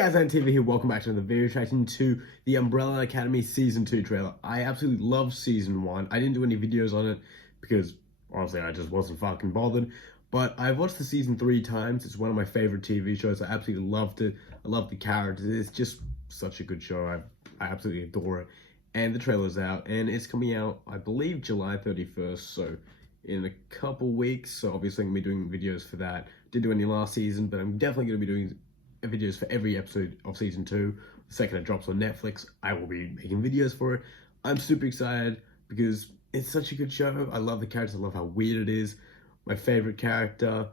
guys, NikNakTV here. Welcome back to another video reaction to the Umbrella Academy Season 2 trailer. I absolutely love Season 1. I didn't do any videos on it because, honestly, I just wasn't fucking bothered. But I've watched the season 3 times. It's one of my favorite TV shows. I absolutely loved it. I love the characters. It's just such a good show. I absolutely adore it. And the trailer's out, and it's coming out, I believe, July 31st. So in a couple weeks. So obviously I'm going to be doing videos for that. Didn't do any last season, but I'm definitely going to be doing videos for every episode of season 2. The second it drops on Netflix, I will be making videos for it. I'm super excited because it's such a good show. I love the characters. I love how weird it is. My favorite character,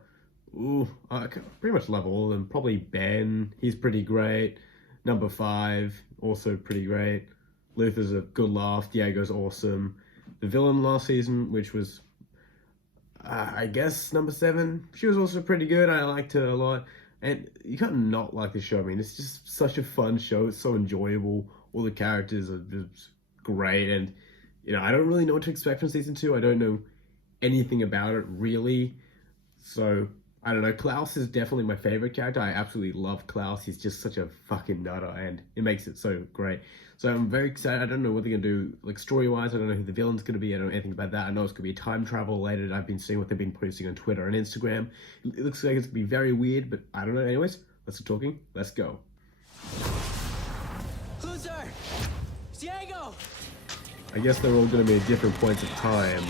I pretty much love all of them. Probably Ben, he's pretty great. Number 5, also pretty great. Luther's a good laugh. Diego's awesome. The villain last season, which was, I guess, number 7, she was also pretty good. I liked her a lot. And you can't not like the show. I mean, it's just such a fun show. It's so enjoyable. All the characters are just great. And, you know, I don't really know what to expect from season 2. I don't know anything about it, really. So, I don't know. Klaus is definitely my favorite character. I absolutely love Klaus. He's just such a fucking nutter, and it makes it so great. So I'm very excited. I don't know what they're going to do, like, story-wise. I don't know who the villain's going to be. I don't know anything about that. I know it's going to be time travel related. I've been seeing what they've been posting on Twitter and Instagram. It looks like it's going to be very weird, but I don't know. Anyways, let's stop talking. Let's go. Loser! Diego! I guess they're all going to be at different points of time,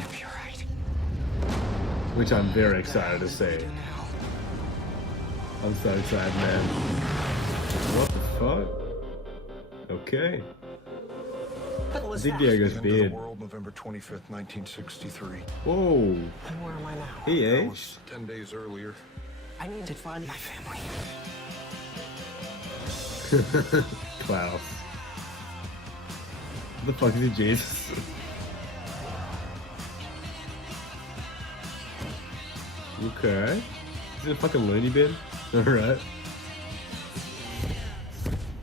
which I'm very excited to see. I'm so excited, man. What the fuck? Okay. I think Diego's beard. World, November 25th, 1963. Whoa. And where am I now? He That aged. was 10 days earlier. I need to find my family. Klaus. What the fuck is he, Jesus? Okay. Is it a fucking loony bin? Alright.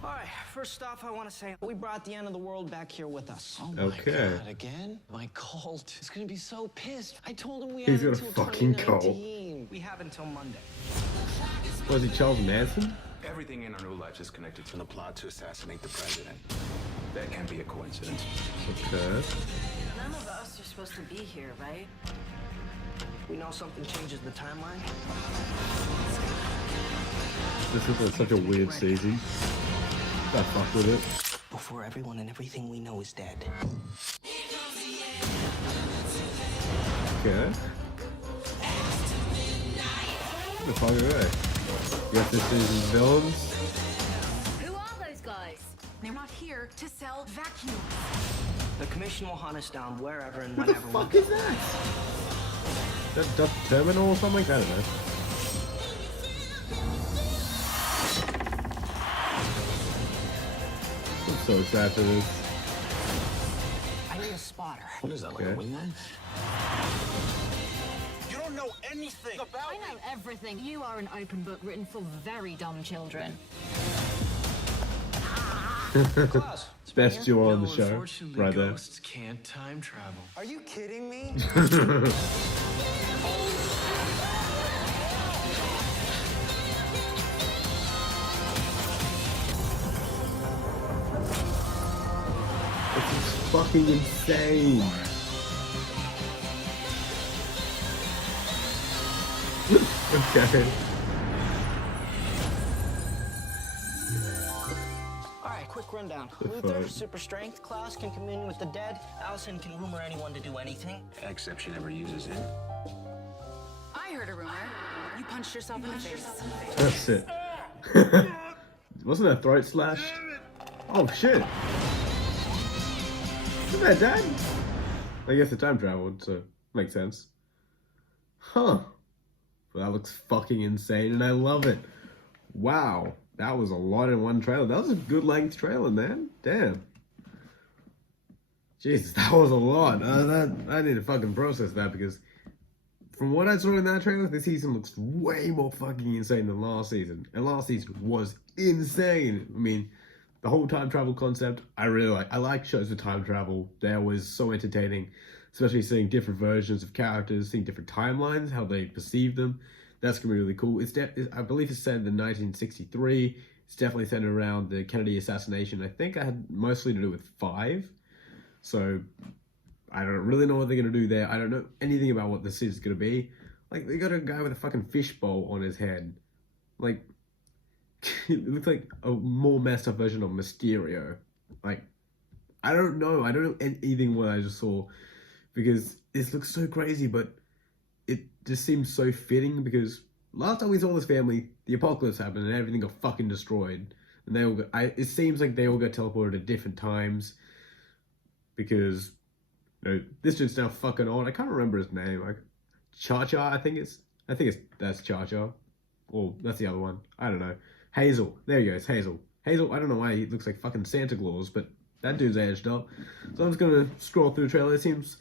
Alright, first off, I want to say we brought the end of the world back here with us. Oh my Okay. God, again? My cult is gonna be so pissed. I told him we He's had got a until fucking cult. 2019. We have until Monday. Was he Charles Manson? Everything in our new lives is connected to the plot to assassinate the president. That can't be a coincidence. Okay. None of us are supposed to be here, right? We know something changes the timeline. This is such a weird season. I fuck with it. Before everyone and everything we know is dead. Okay. What the fuck are they? Guess this season's villains. Who are those guys? They're not here to sell vacuums. The commission will hunt us down wherever and What the whenever fuck we is that? Is that Dutch Terminal or something? I don't know. I'm so excited for this. I need a spotter. What is that, like Okay. a wingman? You don't know anything about I know everything. You are an open book written for very dumb children. Klaus, Best duo on the show, Unfortunately, right there. ghosts can't time travel. are you kidding me? This is fucking insane. Okay. Alright, quick rundown. The Luther, fuck? super strength. Klaus can commune with the dead. Allison can rumor anyone to do anything. Except she never uses it. I heard a rumor. You punched yourself in the face. That's it. Wasn't her throat slashed? Oh shit. Isn't that dad? I guess the time traveled, so makes sense. Huh. Well, that looks fucking insane, and I love it. Wow. That was a lot in one trailer. That was a good length trailer, man. Damn. Jesus, that was a lot. I need to fucking process that because from what I saw in that trailer, this season looks way more fucking insane than last season. And last season was insane. I mean, the whole time travel concept, I really like. I like shows with time travel. They're always so entertaining, especially seeing different versions of characters, seeing different timelines, how they perceive them. That's gonna be really cool. I believe it's set in 1963, It's definitely centered around the Kennedy assassination. I think I had mostly to do with 5. So I don't really know what they're going to do there. I don't know anything about what this is going to be. Like, they got a guy with a fucking fishbowl on his head. Like, it looks like a more messed up version of Mysterio. Like, I don't know anything what I just saw, because this looks so crazy, but it just seems so fitting, because last time we saw this family, the apocalypse happened and everything got fucking destroyed. And they all got, it seems like they all got teleported at different times, because, you know, this dude's now fucking on. I can't remember his name. Like, Cha-Cha, I think that's Cha-Cha. Or that's the other one. I don't know. Hazel. There he goes, Hazel. Hazel, I don't know why he looks like fucking Santa Claus, but that dude's aged up. So I'm just gonna scroll through the trailer. It seems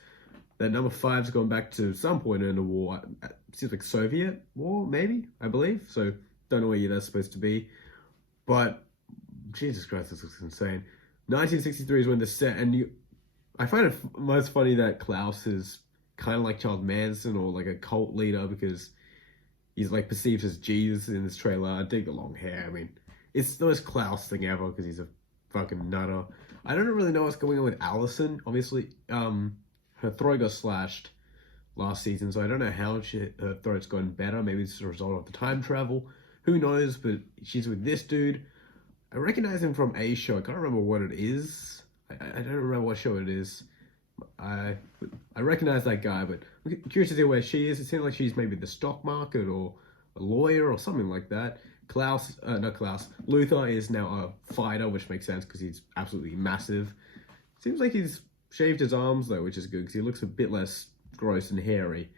that number 5's gone back to some point in the war. It seems like Soviet war, maybe, I believe. So don't know what year that's supposed to be. But Jesus Christ, this looks insane. 1963 is when the set, and I find it most funny that Klaus is kind of like Charles Manson or like a cult leader, because he's like perceived as Jesus in this trailer. I dig the long hair. I mean, it's the most Klaus thing ever, because he's a fucking nutter. I don't really know what's going on with Allison. Obviously, her throat got slashed last season, so I don't know how her throat's gotten better. Maybe it's a result of the time travel. Who knows? But she's with this dude. I recognize him from a show. I can't remember what it is. I don't remember what show it is. I recognize that guy, but I'm curious to see where she is. It seems like she's maybe the stock market or a lawyer or something like that. Luther is now a fighter, which makes sense because he's absolutely massive. Seems like he's shaved his arms though, which is good because he looks a bit less gross and hairy.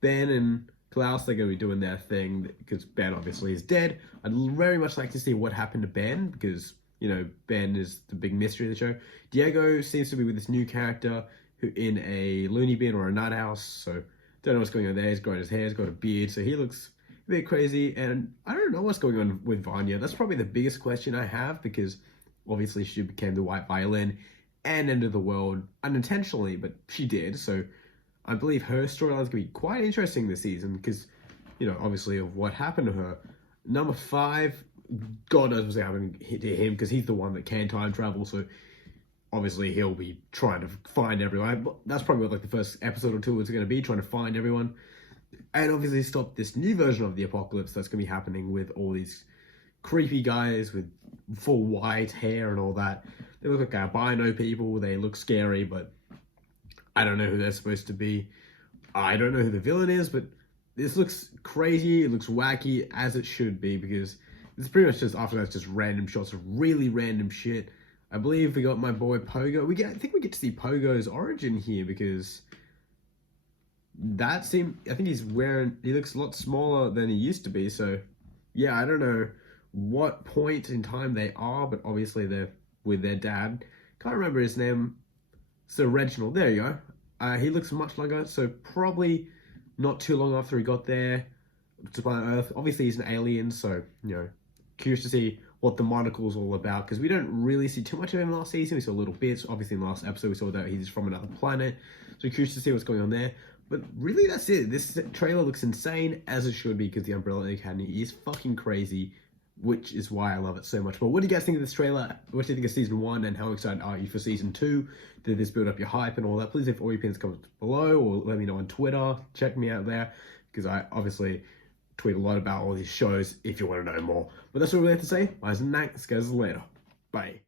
Ben and Klaus, they're going to be doing their thing because Ben obviously is dead. I'd very much like to see what happened to Ben, because, you know, Ben is the big mystery of the show. Diego seems to be with this new character who in a loony bin or a nut house, so don't know what's going on there. He's grown his hair, he's got a beard, so he looks a bit crazy, and I don't know what's going on with Vanya. That's probably the biggest question I have, because obviously she became the white violin and ended the world unintentionally, but she did, so I believe her storyline is going to be quite interesting this season, because, you know, obviously of what happened to her. Number 5, God knows what's happening to him, because he's the one that can time travel, so obviously he'll be trying to find everyone. That's probably what like the first episode or 2 is going to be, trying to find everyone. And obviously stop this new version of the apocalypse that's going to be happening with all these creepy guys with full white hair and all that. They look like albino people, they look scary, but I don't know who they're supposed to be. I don't know who the villain is, but this looks crazy, it looks wacky, as it should be, because it's pretty much just, after that, just random shots of really random shit. I believe we got my boy Pogo. I think we get to see Pogo's origin here, because I think he looks a lot smaller than he used to be, so yeah, I don't know what point in time they are, but obviously they're with their dad. Can't remember his name. So Reginald, there you go. He looks much younger, so probably not too long after he got there to planet Earth. Obviously he's an alien, so, you know, curious to see what the monocle's all about, because we don't really see too much of him last season. We saw little bits. Obviously in the last episode we saw that he's from another planet, so curious to see what's going on there. But really, that's it. This trailer looks insane, as it should be, because the Umbrella Academy is fucking crazy, which is why I love it so much. But what do you guys think of this trailer? What do you think of Season 1, and how excited are you for Season 2? Did this build up your hype and all that? Please leave all your opinions in the comments below, or let me know on Twitter. Check me out there, because I obviously tweet a lot about all these shows if you want to know more. But that's what we have to say. My name is Nak. See you guys later. Bye.